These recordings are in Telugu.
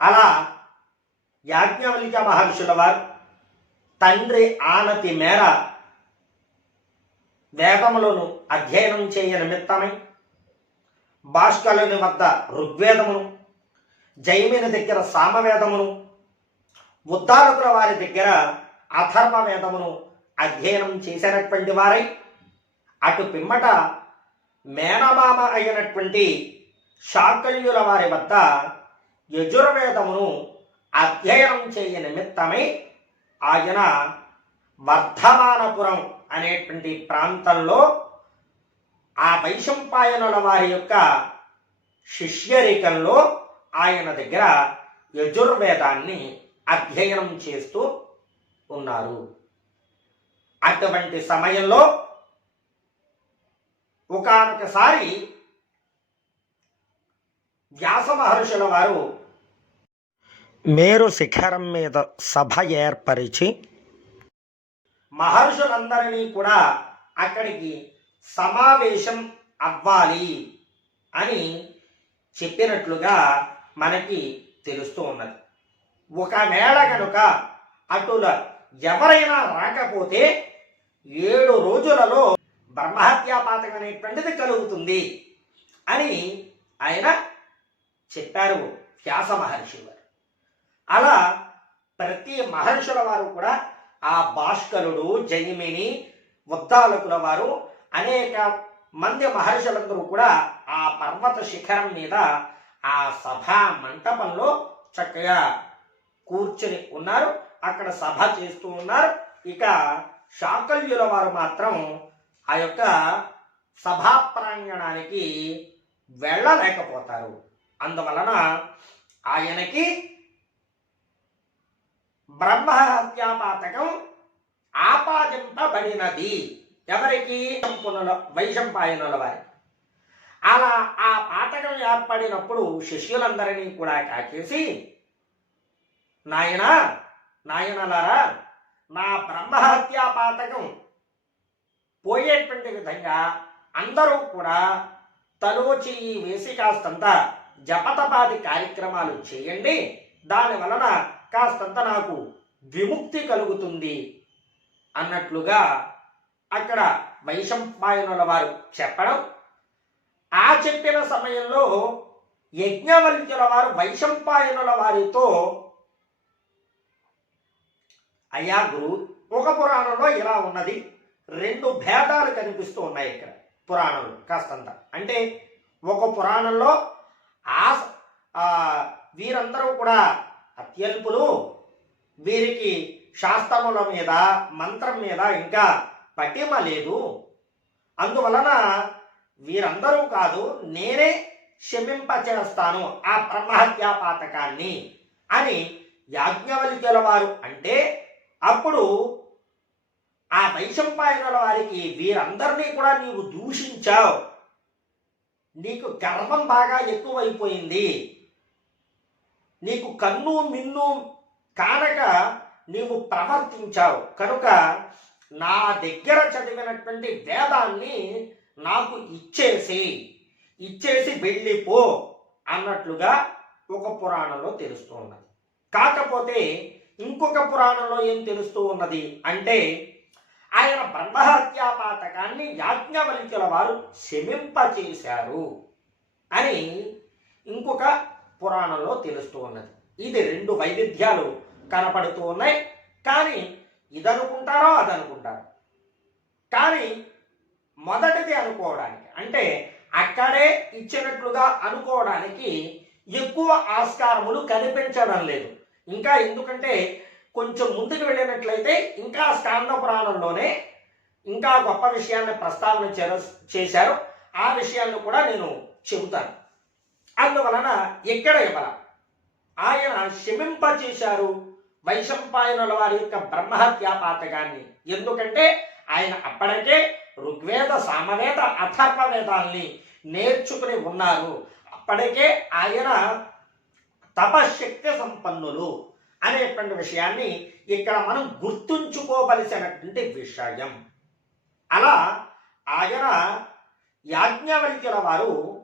అలా యాజ్ఞవల్క్య మహర్షుల వారు తండ్రి ఆనతి మేర వేదములను అధ్యయనం చేయ నిమిత్తమై భాష్కలుని వద్ద ఋగ్వేదమును జైమిని దగ్గర సామవేదమును ఉద్దారకుల వారి దగ్గర అథర్వ వేదమును అధ్యయనం చేసినటువంటి వారై అటు పిమ్మట మేనమామ అయినటువంటి శాకల్యుల వారి వద్ద యజుర్వేదమును అధ్యయనం చేయ నిమిత్తమై ఆయన వర్ధమానపురం అనేటువంటి ప్రాంతంలో ఆ వైశంపాయనుల వారి యొక్క శిష్యరికంలో ఆయన దగ్గర యజుర్వేదాన్ని అధ్యయనం చేస్తూ ఉన్నారు. అటువంటి సమయంలో ఒకనొకసారి వ్యాస మహర్షుల వారు మేరు శిఖరం మీద సభ ఏర్పరిచి మహర్షులందరినీ కూడా అక్కడికి సమావేశం అవ్వాలి అని చెప్పినట్లుగా మనకి తెలుస్తూ ఉన్నది. ఒకవేళ కనుక అటుల ఎవరైనా రాకపోతే ఏడు రోజులలో బ్రహ్మహత్యాపాతకం అనేటువంటిది కలుగుతుంది అని ఆయన చెప్పారు వ్యాస మహర్షి వారు. అలా ప్రతి మహర్షుల వారు కూడా ఆ భాస్కరుడు జైమిని ఉద్దాలకుల వారు అనేక మంది మహర్షులందరూ కూడా ఆ పర్వత శిఖరం మీద ఆ సభా మంటపంలో చక్కగా కూర్చుని ఉన్నారు. అక్కడ సభ చేస్తూ ఉన్నారు. ఇక శాకల్యుల వారు మాత్రం ఆ యొక్క సభా ప్రాంగణానికి వెళ్ళలేకపోతారు. అందువలన ఆయనకి బ్రహ్మహత్యాపాతకం ఆపాదింపబడినది. ఎవరికి? వైశంపునుల వైశంపాయనుల వారి అలా ఆ పాతకం ఏర్పడినప్పుడు శిష్యులందరినీ కూడా కాకేసి నాయనా నాయనలారా నా బ్రహ్మహత్యా పాతకం పోయేటువంటి విధంగా అందరూ కూడా తలోచి వేసి కాస్తంత జపతపాది కార్యక్రమాలు చేయండి. దాని వలన కాస్తంత నాకు విముక్తి కలుగుతుంది అన్నట్లుగా అక్కడ వైశంపాయనుల వారు చెప్పడం. ఆ చెప్పిన సమయంలో యజ్ఞవల్క్యుల వారు వైశంపాయనుల వారితో అయ్యా గురు ఒక పురాణంలో ఇలా ఉన్నది. రెండు భేదాలు కనిపిస్తూ ఉన్నాయి ఇక్కడ పురాణంలో కాస్తంత. అంటే ఒక పురాణంలో ఆ వీరందరూ కూడా అత్యల్పులు వీరికి శాస్త్రముల మీద మంత్రం మీద ఇంకా పటిమ లేదు. అందువలన వీరందరూ కాదు నేనే క్షమింపచేస్తాను ఆ బ్రహ్మహత్యా పాతకాన్ని అని యాజ్ఞవల్క్యుల వారు అంటే అప్పుడు ఆ వైశంపాయనుల వారికి వీరందరినీ కూడా నీవు దూషించావు. నీకు గర్వం బాగా ఎక్కువైపోయింది. నీకు కన్ను మిన్ను కానక నీవు ప్రవర్తించావు. కనుక నా దగ్గర చదివినటువంటి వేదాన్ని నాకు ఇచ్చేసి ఇచ్చేసి వెళ్ళిపో అన్నట్లుగా ఒక పురాణంలో తెలుస్తూ ఉన్నది. కాకపోతే ఇంకొక పురాణంలో ఏం తెలుస్తూ ఉన్నది అంటే ఆయన బ్రహ్మహత్యా పాతకాన్ని యాజ్ఞవల్క్యుల వారు శమింపచేశారు అని ఇంకొక పురాణంలో తెలుస్తూ ఉన్నది. ఇది రెండు వైవిధ్యాలు కనపడుతూ ఉన్నాయి. కానీ ఇదనుకుంటారో అదనుకుంటారు. కానీ మొదటిది అనుకోవడానికి అంటే అక్కడే ఇచ్చినట్లుగా అనుకోవడానికి ఎక్కువ ఆస్కారములు కనిపించడం లేదు. ఇంకా ఎందుకంటే కొంచెం ముందుకు వెళ్ళినట్లయితే ఇంకా స్కాంద పురాణంలోనే ఇంకా గొప్ప విషయాన్ని ప్రస్తావన చేశారు. ఆ విషయాన్ని కూడా నేను చెబుతాను. అందువలన ఎక్కడ ఇవ్వాల ఆయన క్షమింప చేశారు వైశంపాయనుల వారి యొక్క బ్రహ్మహత్యా పాతకాన్ని. ఎందుకంటే ఆయన అప్పటికే ఋగ్వేద సామవేద అథర్వవేదాల్ని నేర్చుకుని ఉన్నారు. అప్పటికే ఆయన తపశక్తి సంపన్నులు అనేటువంటి విషయాన్ని ఇక్కడ మనం గుర్తుంచుకోవలసినటువంటి విషయం. అలా ఆయన యాజ్ఞవల్క్యుల వారు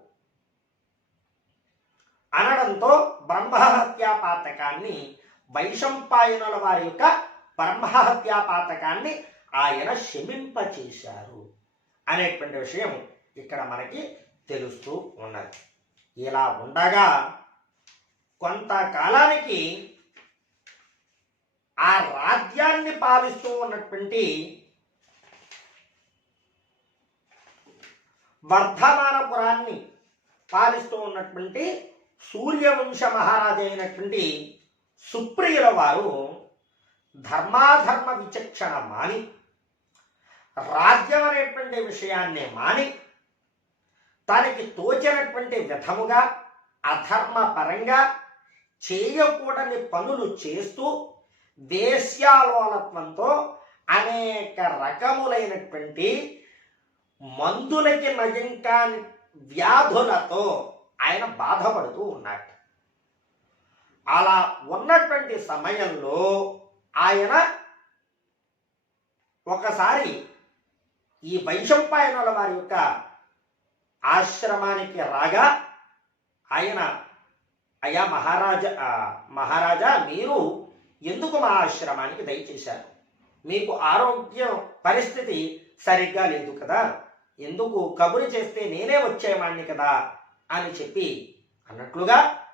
అనడంతో బ్రహ్మహత్యా పాతకాన్ని వైశంపాయనుల వారి యొక్క బ్రహ్మహత్యా పాతకాన్ని ఆయన శమింపచేశారు అనేటువంటి విషయం ఇక్కడ మనకి తెలుస్తూ ఉన్నది. ఇలా ఉండగా కొంతకాలానికి ఆ రాజ్యాన్ని పాలిస్తూ ఉన్నటువంటి వర్ధమానపురాన్ని పాలిస్తూ ఉన్నటువంటి సూర్యవంశ మహారాజు అయినటువంటి సుప్రియుల వారు ధర్మాధర్మ విచక్షణ మాని రాజ్యం అనేటువంటి విషయాన్ని మాని తనకి తోచినటువంటి విధముగా అధర్మపరంగా చేయకూడని పనులు చేస్తూ దేశ్యాలోలత్వంతో అనేక రకములైనటువంటి మందులకి నయం కాని వ్యాధులతో ఆయన బాధపడుతూ ఉన్నాడు. అలా ఉన్నటువంటి సమయంలో ఆయన ఒకసారి ఈ వైశంపాయనుల వారి యొక్క ఆశ్రమానికి రాగా ఆయన అయ్యా మహారాజా మహారాజా మీరు ఎందుకు మా ఆశ్రమానికి దయచేశారు? మీకు ఆరోగ్యం పరిస్థితి సరిగ్గా లేదు కదా. ఎందుకు కబురు చేస్తే నేనే వచ్చేవాణ్ణి కదా. అని చెప్పి అన్నట్లుగా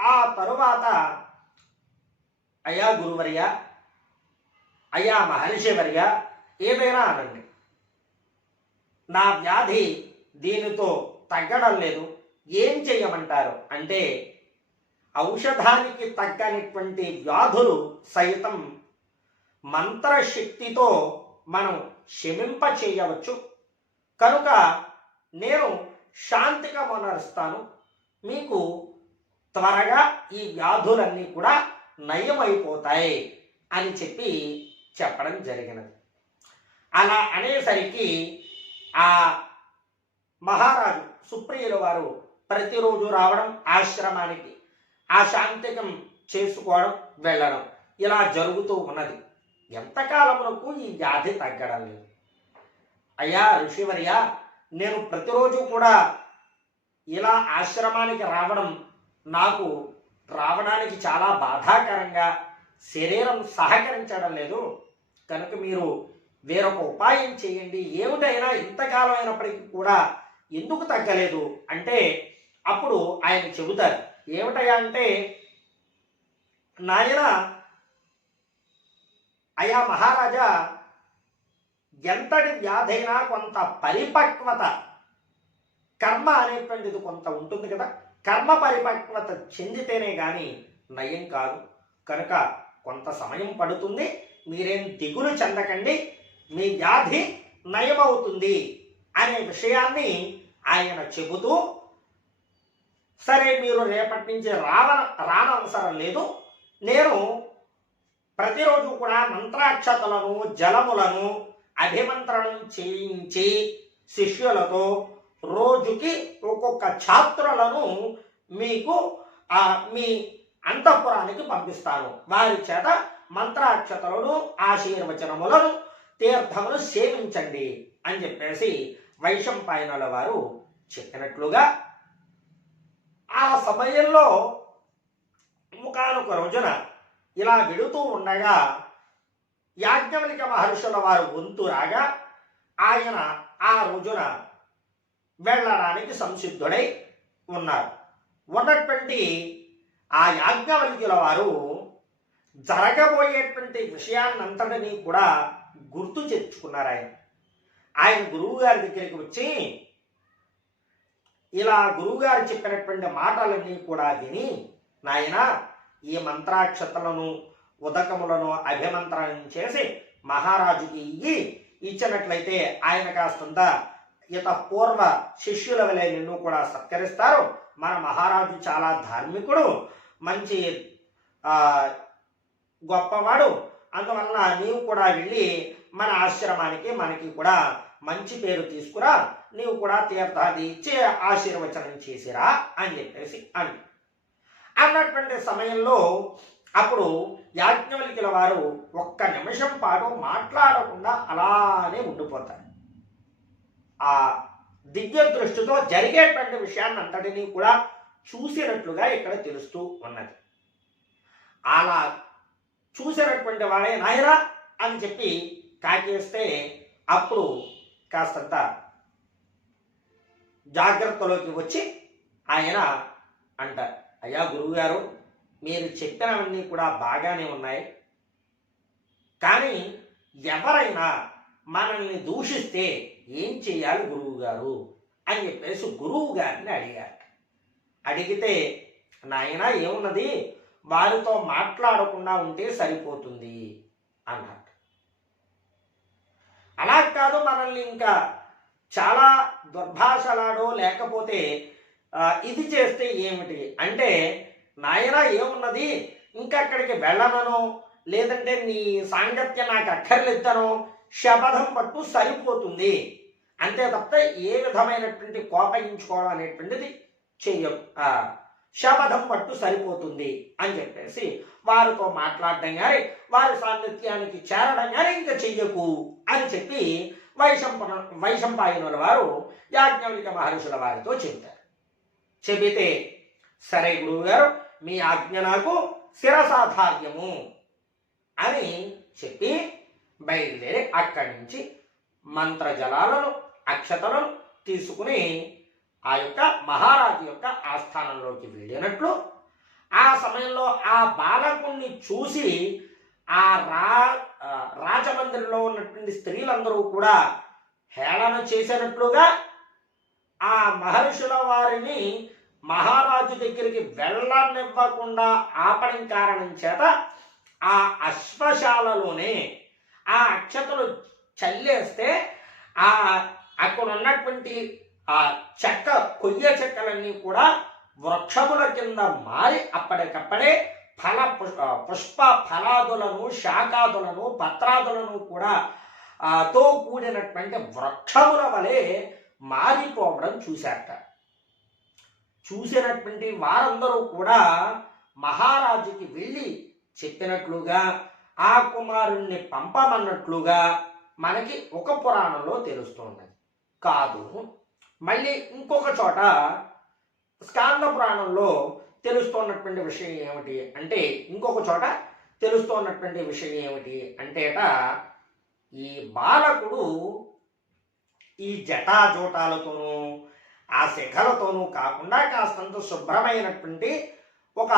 ఆ తరువాత అయ్యా గురువర్య అయ్యా మహర్షివర్య ఏమైనా అనండి. నా వ్యాధి దీనితో తగ్గడం లేదు. ఏం చేయమంటారు? అంటే ఔషధానికి తగ్గనటువంటి వ్యాధులు సైతం మంత్రశక్తితో మనం శమింప చేయవచ్చు కనుక నేను శాంతిగా మొనరుస్తాను. మీకు త్వరగా ఈ వ్యాధులన్నీ కూడా నయమైపోతాయి అని చెప్పి చెప్పడం జరిగినది. అలా అనేసరికి ఆ మహారాజు సుప్రియుల వారు ప్రతిరోజు రావడం ఆశ్రమానికి ఆ శాంతికం చేసుకోవడం వెళ్ళడం ఇలా జరుగుతూ ఉన్నది. ఎంతకాలమునకు ఈ వ్యాధి తగ్గడం లేదు. అయ్యా ఋషివర్య నేను ప్రతిరోజు కూడా ఇలా ఆశ్రమానికి రావడం నాకు రావడానికి చాలా బాధాకరంగా శరీరం సహకరించడం లేదు. కనుక మీరు వేరొక ఉపాయం చేయండి. ఏమిటైనా ఇంతకాలం అయినప్పటికీ కూడా ఎందుకు తగ్గలేదు అంటే అప్పుడు ఆయన చెబుతారు. ఏమిటయా అంటే నాయన అయా మహారాజా ఎంతటి వ్యాధైనా కొంత పరిపక్వత. కర్మ అనేటువంటిది కొంత ఉంటుంది కదా. కర్మ పరిపక్వత చెందితేనే కానీ నయం కాదు. కనుక కొంత సమయం పడుతుంది. మీరేం దిగులు చెందకండి. మీ వ్యాధి నయమవుతుంది అనే విషయాన్ని ఆయన చెబుతూ సరే మీరు రేపటి నుంచి రావ రానవసరం లేదు. నేను ప్రతిరోజు కూడా మంత్రాక్షతలను జలములను అభిమంత్రణం చేయించి శిష్యులతో రోజుకి ఒక్కొక్క ఛాత్రులను మీకు మీ అంతఃపురానికి పంపిస్తాను వారి చేత మంత్రాక్షతలను ఆశీర్వచనములను తీర్థమును సేవించండి అని చెప్పేసి వైశంపాయనుల వారు చెప్పినట్లుగా ఆ సమయంలో ముఖానొక రోజున ఇలా వెళుతూ ఉండగా యాజ్ఞవలిక మహర్షుల వారు వంతు రాగా ఆయన ఆ రోజున వెళ్ళడానికి సంసిద్ధుడై ఉన్నారు. ఉన్నటువంటి ఆ యాజ్ఞవల్క్యుల వారు జరగబోయేటువంటి విషయాన్నంతటినీ కూడా గుర్తు తెచ్చుకున్నారు ఆయన. ఆయన గురువు గారి దగ్గరికి వచ్చి ఇలా గురువుగారు చెప్పినటువంటి మాటలన్నీ కూడా విని నాయన ఈ మంత్రాక్షతలను ఉదకములను అభిమంత్రం చేసి మహారాజుకి ఇయ్యి ఇచ్చినట్లయితే ఆయన కాస్తంత ఇత పూర్వ శిష్యుల వలె నిన్ను కూడా సత్కరిస్తారు. మన మహారాజు చాలా ధార్మికుడు మంచి గొప్పవాడు. అందువలన నీవు కూడా వెళ్ళి మన ఆశ్రమానికి మనకి కూడా మంచి పేరు తీసుకురా. నీవు కూడా తీర్థాది ఇచ్చి ఆశీర్వచనం చేసిరా అని చెప్పేసి అని అన్నటువంటి సమయంలో అప్పుడు యాజ్ఞవల్కిల వారు ఒక్క నిమిషం పాటు మాట్లాడకుండా అలానే ఉండిపోతారు. ఆ దివ్య దృష్టితో జరిగేటువంటి విషయాన్ని అంతటినీ కూడా చూసినట్లుగా ఇక్కడ తెలుస్తూ ఉన్నది. అలా చూసినటువంటి వాడే నాయనా అని చెప్పి కాకేస్తే అప్పుడు కాస్తంత జాగ్రత్తలోకి వచ్చి ఆయన అంటారు అయ్యా గురువుగారు మీరు చెప్పినవన్నీ కూడా బాగానే ఉన్నాయి. కానీ ఎవరైనా మనల్ని దూషిస్తే ఏం చేయాలి గురువు గారు అని చెప్పేసి గురువు గారిని అడిగారు. అడిగితే నాయన ఏమున్నది? వారితో మాట్లాడకుండా ఉంటే సరిపోతుంది అన్నాడు అలా కాదు మనల్ని ఇంకా చాలా దుర్భాషలాడో లేకపోతే ఇది చేస్తే ఏమిటి? అంటే నాయన ఏమున్నది? ఇంకా అక్కడికి వెళ్ళనను? లేదంటే నీ సాంగత్యం నాకు అక్కర్లేదనో? శపథం పట్టు సరిపోతుంది. అంతే తప్ప ఏ విధమైనటువంటి కోపగించుకోవడం అనేటువంటిది చెయ్య శపథం పట్టు సరిపోతుంది అని చెప్పేసి వారితో మాట్లాడడం కానీ వారి సాన్నిధ్యానికి చేరడం కానీ ఇంకా చెయ్యకు అని చెప్పి వైశంపన వైశంపాయనుల వారు యాజ్ఞవల్క మహర్షుల వారితో చెబుతారు చెబితే సరే గురువుగారు మీ ఆజ్ఞ నాకు శిరసాధార్యము అని చెప్పి బయలుదేరి అక్కడి నుంచి మంత్రజలాలను అక్షతలను తీసుకుని ఆ యొక్క మహారాజు యొక్క ఆస్థానంలోకి వెళ్ళినట్లు ఆ సమయంలో ఆ బాలకుణ్ణి చూసి ఆ రా రాజమందిరిలో ఉన్నటువంటి స్త్రీలందరూ కూడా హేళన చేసినట్లుగా ఆ మహర్షుల వారిని మహారాజు దగ్గరికి వెళ్ళనివ్వకుండా ఆపడం కారణం చేత ఆ అశ్వశాలలోనే ఆ అక్షతలు చల్లేస్తే ఆ అక్కడ ఉన్నటువంటి ఆ చెక్క కొయ్య చెక్కలన్నీ కూడా వృక్షముల కింద మారి అప్పటికప్పుడే ఫల పుష్ప పుష్ప ఫలాదులను శాఖాదులను పత్రాదులను కూడా తో కూడినటువంటి వృక్షముల వలె మారిపోవడం చూశారట. చూసినటువంటి వారందరూ కూడా మహారాజుకి వెళ్ళి చెప్పినట్లుగా ఆ కుమారుణ్ణి పంపమన్నట్లుగా మనకి ఒక పురాణంలో తెలుస్తున్నది కాదు మళ్ళీ ఇంకొక చోట స్కాంద పురాణంలో తెలుస్తున్నటువంటి విషయం ఏమిటి అంటే ఇంకొక చోట తెలుస్తున్నటువంటి విషయం ఏమిటి అంటేట ఈ బాలకుడు ఈ జటాజూటాలతోనూ ఆ శిఖలతోనూ కాకుండా కాస్తంత శుభ్రమైనటువంటి ఒక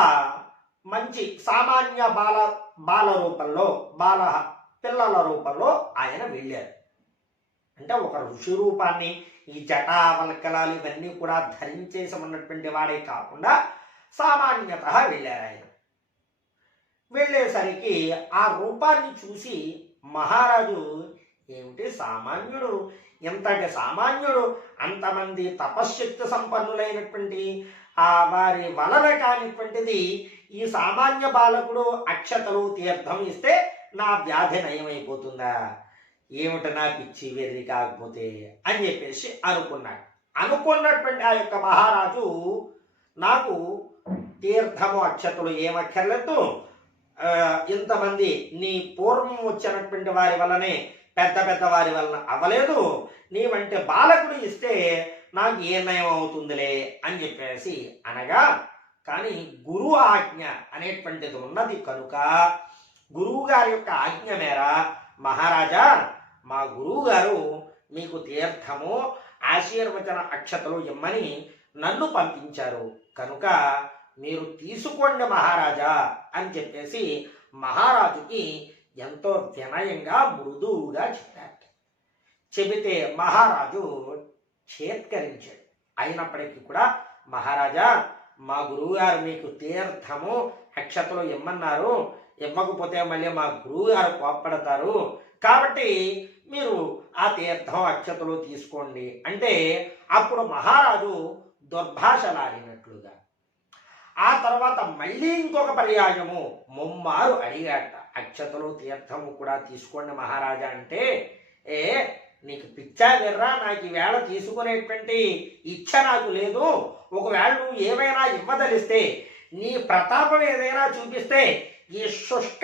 మంచి సామాన్య బాల బాల రూపంలో బాల పిల్లల రూపంలో ఆయన వెళ్ళారు. అంటే ఒక ఋషి రూపాన్ని ఈ జటా వల్కలాలు ఇవన్నీ కూడా ధరించేసి ఉన్నటువంటి వాడే కాకుండా సామాన్యత వెళ్ళారు ఆయన. వెళ్ళేసరికి ఆ రూపాన్ని చూసి మహారాజు ఏమిటి సామాన్యుడు? ఇంతటి సామాన్యుడు అంతమంది తపశ్శక్తి సంపన్నులైనటువంటి ఆ వారి వలన కానిటువంటిది ఈ సామాన్య బాలకుడు అక్షతలు తీర్థం ఇస్తే నా వ్యాధి నయమైపోతుందా? ఏమిట నా పిచ్చి వెర్రి కాకపోతే? అని చెప్పేసి అనుకున్నాడు. అనుకున్నటువంటి ఆ యొక్క మహారాజు నాకు తీర్థము అక్షతలు ఏమక్కర్లేదు. ఇంతమంది నీ పూర్వం వచ్చినటువంటి వారి వల్లనే పెద్ద పెద్ద వారి వలన అవ్వలేదు నీ వంటి బాలకుడు ఇస్తే నాకు ఏ నయం అవుతుందిలే అని చెప్పేసి అనగా కానీ గురువు ఆజ్ఞ అనేటువంటిది ఉన్నది కనుక గురువు గారి యొక్క ఆజ్ఞ మేర మహారాజా మా గురువు గారు మీకు తీర్థము ఆశీర్వచన అక్షతలు ఇమ్మని నన్ను పంపించారు. కనుక మీరు తీసుకోండి మహారాజా అని చెప్పేసి మహారాజుకి ఎంతో వినయంగా మృదువుగా చెప్పారు. చెబితే మహారాజు చేత్కరించాడు. అయినప్పటికీ కూడా మహారాజా మా గురువుగారు మీకు తీర్థము అక్షతలు ఇమ్మన్నారు. ఇవ్వకపోతే మళ్ళీ మా గురువుగారు కోప్పడతారు. కాబట్టి మీరు ఆ తీర్థం అక్షతలు తీసుకోండి అంటే అప్పుడు మహారాజు దుర్భాషలాడినట్లుగా. ఆ తర్వాత మళ్ళీ ఇంకొక పర్యాయము ముమ్మారు అడిగాట. అక్షతలు తీర్థము కూడా తీసుకోండి మహారాజా అంటే ఏ నీకు పిచ్చా వెర్రా నాకు ఈవేళ తీసుకునేటువంటి ఇచ్చ నాకు లేదు. ఒకవేళ నువ్వు ఏమైనా ఇవ్వదలిస్తే నీ ప్రతాపం ఏదైనా చూపిస్తే ఈ శుష్క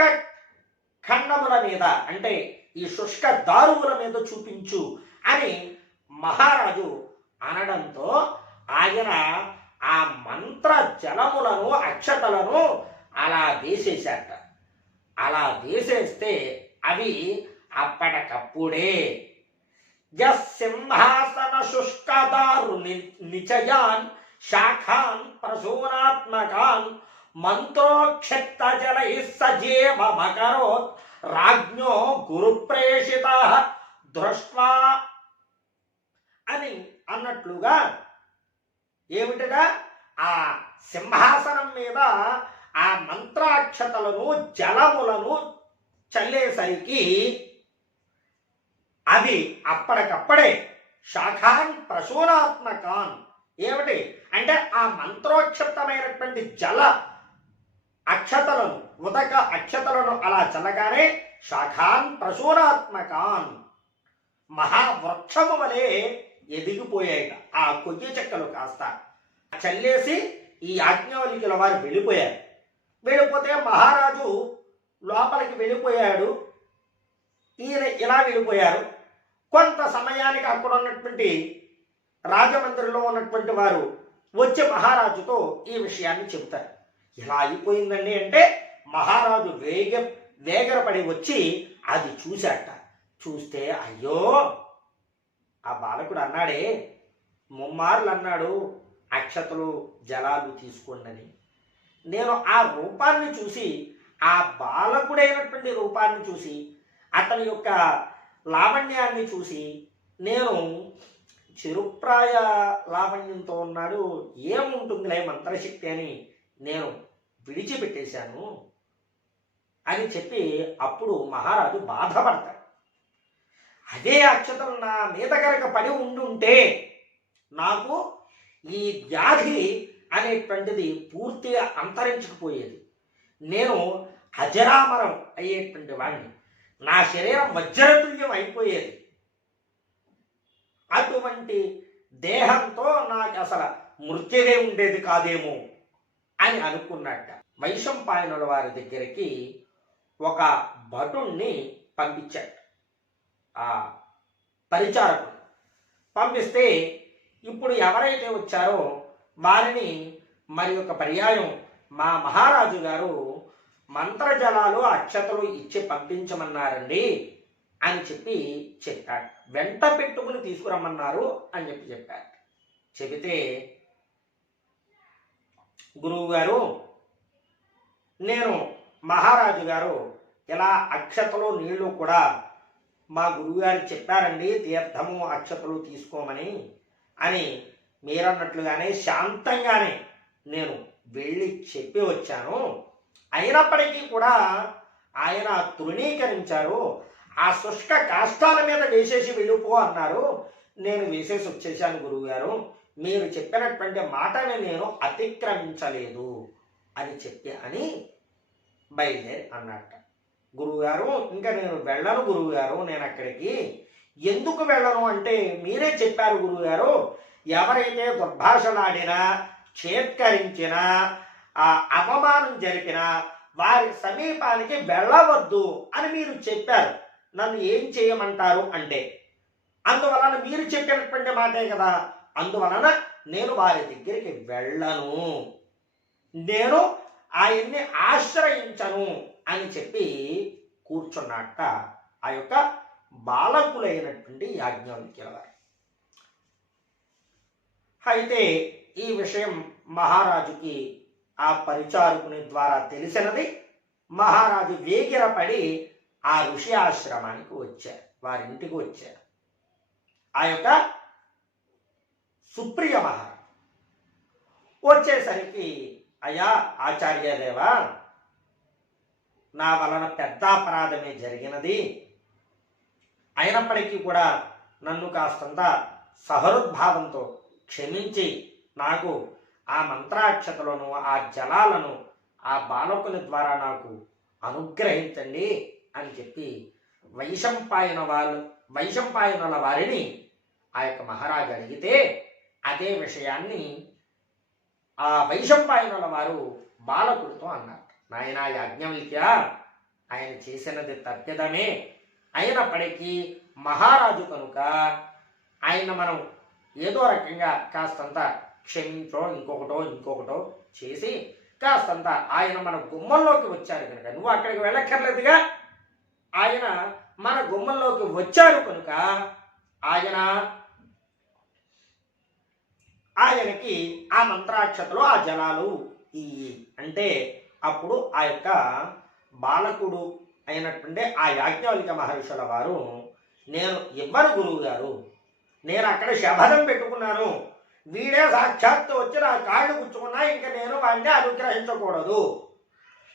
ఖండముల మీద అంటే ఈ శుష్క దారువుల మీద చూపించు అని మహారాజు అనడంతో ఆయన ఆ మంత్ర జలములను అక్షతలను అలా వేసేశాట అలా తీసేస్తే అవి అప్పటికప్పుడే సింహాసన శుష్కదారు నిచయాన్ శాఖాన్ ప్రసూనాత్మకాన్ మంత్రోక్షిప్త జలై సజీవ మకరోత్ రాజ్ఞో గురుప్రేషిత దృష్వా అని అన్నట్లుగా ఏమిటిగా ఆ సింహాసనం మీద ఆ మంత్రాక్షతలను జలములను చల్లేసరికి అది అప్పటికప్పుడే శాఖాన్ ప్రసూనాత్మకాన్. ఏమిటి? అంటే ఆ మంత్రోక్షతమైనటువంటి జల అక్షతలను ఉదక అక్షతలను అలా చల్లగానే శాఖాన్ ప్రసూనాత్మకాన్. మహావృక్షము వలె ఎదిగిపోయాయి ఆ కొయ్య చెక్కలు కాస్త చల్లేసి ఈ యాజ్ఞవల్లికల వారు వెళ్ళిపోయారు. వెళ్ళిపోతే మహారాజు లోపలికి వెళ్ళిపోయాడు. ఈయన ఇలా వెళ్ళిపోయారు. కొంత సమయానికి అక్కడ ఉన్నటువంటి రాజమందిరిలో ఉన్నటువంటి వారు వచ్చి మహారాజుతో ఈ విషయాన్ని చెబుతారు. ఇలా అయిపోయిందండి అంటే మహారాజు వేగ వేగరపడి వచ్చి అది చూశాట. చూస్తే అయ్యో ఆ బాలకుడు అన్నాడే ముమ్మార్లు అన్నాడు అక్షతలు జలాలు తీసుకోండి నేను ఆ రూపాన్ని చూసి ఆ బాలకుడైనటువంటి రూపాన్ని చూసి అతని యొక్క లావణ్యాన్ని చూసి నేను చిరుప్రాయ లావణ్యంతో ఉన్నాడు ఏముంటుందిలే మంత్రశక్తి అని నేను విడిచిపెట్టేశాను అని చెప్పి అప్పుడు మహారాజు బాధపడతాడు. అదే అక్షతలు నా మీద కనుక పడి ఉండుంటే నాకు ఈ వ్యాధి అనేటువంటిది పూర్తిగా అంతరించకపోయేది. నేను అజరామరం అయ్యేటువంటి వాడిని నా శరీరం వజ్రతుల్యం అయిపోయేది. అటువంటి దేహంతో నాకు అసలు మృత్యువే ఉండేది కాదేమో అని అనుకున్నట్ట. వైశంపాయనుల వారి దగ్గరికి ఒక భటుణ్ణి పంపించాడు. ఆ పరిచారకుడు. పంపిస్తే ఇప్పుడు ఎవరైతే వచ్చారో వారిని మరి యొక్క పర్యాయం. మా మహారాజు గారు మంత్రజలాలు అక్షతలు ఇచ్చి పంపించమన్నారండి అని చెప్పి చెప్పాడు వెంట పెట్టుకుని తీసుకురమ్మన్నారు అని చెప్పి చెప్పాడు చెబితే గురువు గారు నేను మహారాజు గారు ఇలా అక్షతలు నీళ్ళు కూడా మా గురువుగారు చెప్పారండి తీర్థము అక్షతలు తీసుకోమని అని మీరన్నట్లుగానే శాంతంగానే నేను వెళ్ళి చెప్పి వచ్చాను. అయినప్పటికీ కూడా ఆయన తృణీకరించారు. ఆ శుష్క కాష్టాల మీద వేసేసి వెళ్ళిపో అన్నారు. నేను వేసేసి వచ్చేసాను గురువుగారు. మీరు చెప్పినటువంటి మాటని నేను అతిక్రమించలేదు అని చెప్పి అని బయలుదేరి అన్నట్ట గురువుగారు ఇంకా నేను వెళ్ళను గురువుగారు నేను అక్కడికి. ఎందుకు వెళ్ళను? అంటే మీరే చెప్పారు గురువుగారు. ఎవరైతే దుర్భాషలాడినా చేత్కరించినా ఆ అవమానం జరిపినా వారి సమీపానికి వెళ్ళవద్దు అని మీరు చెప్పారు. నన్ను ఏం చేయమంటారు అంటే అందువలన మీరు చెప్పినటువంటి మాటే కదా. అందువలన నేను వారి దగ్గరికి వెళ్ళను. నేను ఆయన్ని ఆశ్రయించను అని చెప్పి కూర్చున్నట్ట ఆ యొక్క బాలకులైనటువంటి యాజ్ఞవల్క్యుల వారు. అయితే ఈ విషయం మహారాజుకి ఆ పరిచారకుని ద్వారా తెలిసినది. మహారాజు వేగిరపడి ఆ ఋషి ఆశ్రమానికి వచ్చారు. వారి ఇంటికి వచ్చారు. ఆ యొక్క సుప్రియ మహారాజు వచ్చేసరికి అయ్యా ఆచార్యదేవా నా వలన పెద్ద అపరాధమే జరిగినది. అయినప్పటికీ కూడా నన్ను కాస్తంత సహృద్భావంతో క్షమించి. నాకు ఆ మంత్రాక్షతలను ఆ జలాలను ఆ బాలకుని ద్వారా నాకు అనుగ్రహించండి అని చెప్పి వైశంపాయన వాళ్ళు వైశంపాయనుల వారిని ఆ యొక్క మహారాజు అడిగితే అదే విషయాన్ని ఆ వైశంపాయనుల వారు బాలకుడితో అన్నారు. నాయన యాజ్ఞవల్క్య ఆయన చేసినది తప్పిదమే. అయినప్పటికీ మహారాజు కనుక ఆయన మనం ఏదో రకంగా కాస్తంత క్షమించో ఇంకొకటో ఇంకొకటో చేసి కాస్తంత ఆయన మన గుమ్మంలోకి వచ్చారు కనుక. నువ్వు అక్కడికి వెళ్ళక్కర్లేదుగా. ఆయన మన గుమ్మంలోకి వచ్చారు కనుక ఆయన ఆయనకి ఆ మంత్రాక్షతలో ఆ జలాలు ఈ అంటే అప్పుడు ఆ యొక్క బాలకుడు అయినటువంటి ఆ యాజ్ఞవల్క మహర్షుల వారు నేను ఇవ్వను గురువు గారు నేను అక్కడ శపథం పెట్టుకున్నాను. వీడే సాక్షాత్తు వచ్చి నా కాళ్ళు గుచ్చుకున్నా ఇంకా నేను వాడిని అనుగ్రహించకూడదు.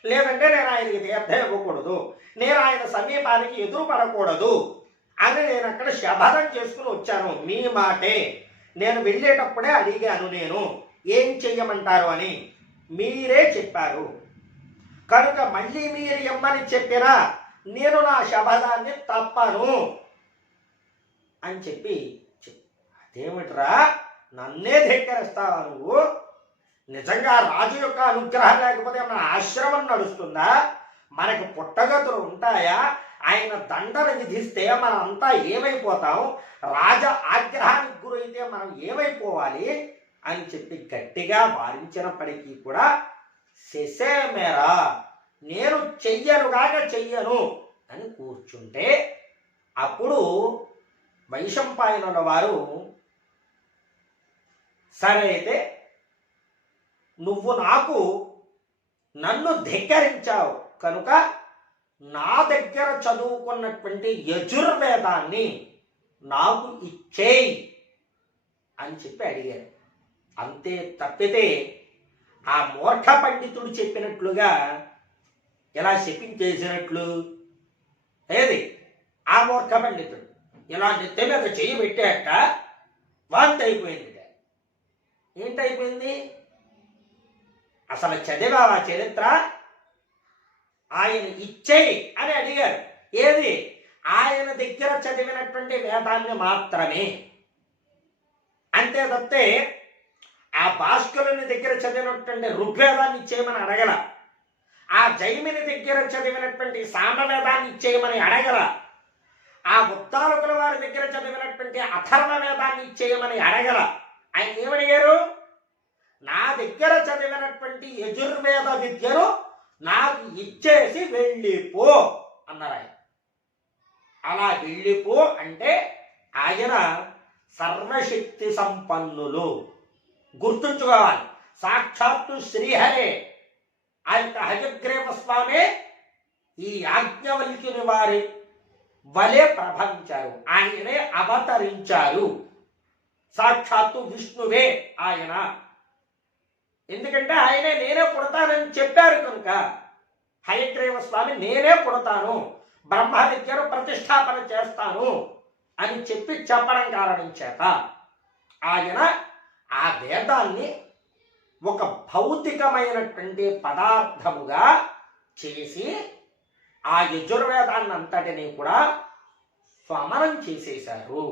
లేదంటే నేను ఆయనకి తీర్థం ఇవ్వకూడదు. నేను ఆయన సమీపానికి ఎదురు పడకూడదు అని నేను అక్కడ శపథం చేసుకుని వచ్చాను. మీ మాటే. నేను వెళ్ళేటప్పుడే అడిగాను నేను ఏం చెయ్యమంటారు? అని. మీరే చెప్పారు. కనుక మళ్ళీ మీరు ఇమ్మని చెప్పినా నేను నా శపథాన్ని తప్పను అని చెప్పి అదేమిట్రా నన్నే ధిక్కరిస్తావా నువ్వు? నిజంగా రాజు యొక్క అనుగ్రహం లేకపోతే మన ఆశ్రమం నడుస్తుందా? మనకు పుట్టగతులు ఉంటాయా? ఆయన దండన విధిస్తే మనం అంతా ఏమైపోతాం? రాజ ఆగ్రహానికి గురైతే మనం ఏమైపోవాలి? అని చెప్పి గట్టిగా వారించినప్పటికీ కూడా శశేమేరా నేను చెయ్యనుగాక చెయ్యను అని కూర్చుంటే అప్పుడు వైశంపాయనుల వారు సరే అయితే నువ్వు నాకు నన్ను ధిక్కరించావు కనుక నా దగ్గర చదువుకున్నటువంటి యజుర్వేదాన్ని నాకు ఇచ్చేయి అని చెప్పి అడిగారు. అంతే తప్పితే ఆ మూర్ఖ పండితుడు చెప్పినట్లుగా ఇలా చెప్పించేసినట్లు? ఏది? ఆ మూర్ఖ పండితుడు. ఇలా నెత్తి మీద చెయ్యి పెట్టాక వాంతి అయిపోయింది ఏంటైపోయింది? అసలు చదివావా చరిత్ర? ఆయన ఇచ్చేయి అని అడిగారు ఏది? ఆయన దగ్గర చదివినటువంటి వేదాన్ని మాత్రమే. అంతే తప్పితే ఆ భాస్కరుని దగ్గర చదివినటువంటి ఋగ్వేదాన్ని ఇచ్చేయమని అడగల. ఆ జైమిని దగ్గర చదివినటువంటి సామవేదాన్ని ఇచ్చేయమని అడగల. ఆ ఉత్తారకుల వారి దగ్గర చదివినటువంటి అథర్వ వేదాన్ని ఇచ్చేయమని అడగల. ఆయన ఏమడిగారు? నా దగ్గర చదివినటువంటి యజుర్వేద విద్యను నాకు ఇచ్చేసి వెళ్ళిపో అన్నారు ఆయన. అలా వెళ్ళిపో అంటే ఆయన సర్వశక్తి సంపన్నులు. గుర్తుంచుకోవాలి. సాక్షాత్తు శ్రీహరే. ఆ యొక్క హయగ్రీవ స్వామి ఈ యాజ్ఞవల్క్యుని వారి వలె ప్రభవించారు. ఆయనే అవతరించారు. సాక్షాత్తు విష్ణువే ఆయన. ఎందుకంటే ఆయనే నేనే పుడతానని చెప్పారు కనుక హయగ్రీవ స్వామి నేనే పుడతాను బ్రహ్మ విద్యను ప్రతిష్టాపన చేస్తాను అని చెప్పి చెప్పడం కారణం చేత ఆయన ఆ వేదాన్ని ఒక భౌతికమైనటువంటి పదార్థముగా చేసి ఆ యజుర్వేదాన్ని అంతటినీ కూడా స్వమనం చేసేశారు.